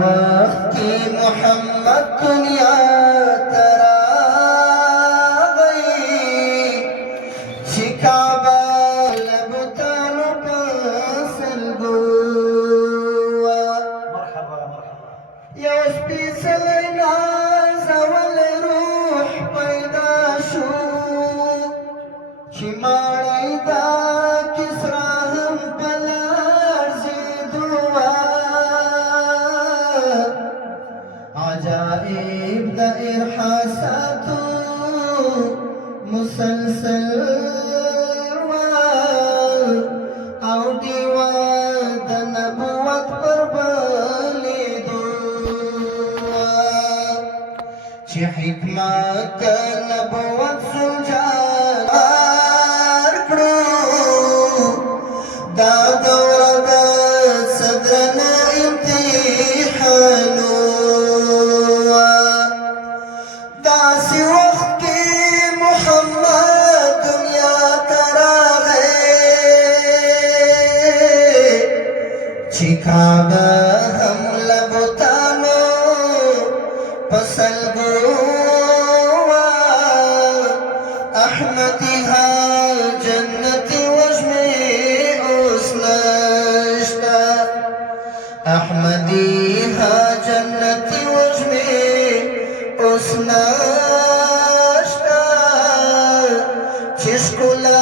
وقت کی محمد دنیا ترا گئی چی کعبہ لبتانو پسلگو یو سپیڅلی نازولی روح پیدا شو چی ماڑی دا کسرا هم پلرزیدو عجائب دا ارحاساتو مسلسل او دیوا دا نبوت پر بلیدو چی حکمت دا نبوت سنجار کرو دا دور دا صدرنا امتحانو دا سی وقت کی محمد دنیا ترا گئے چی کعبہ ہم لبتانو پسلگو احمدی ہا جنتی وجمی اسنشتا احمدی ہا جنتی وجمی اسنشتا چشکلا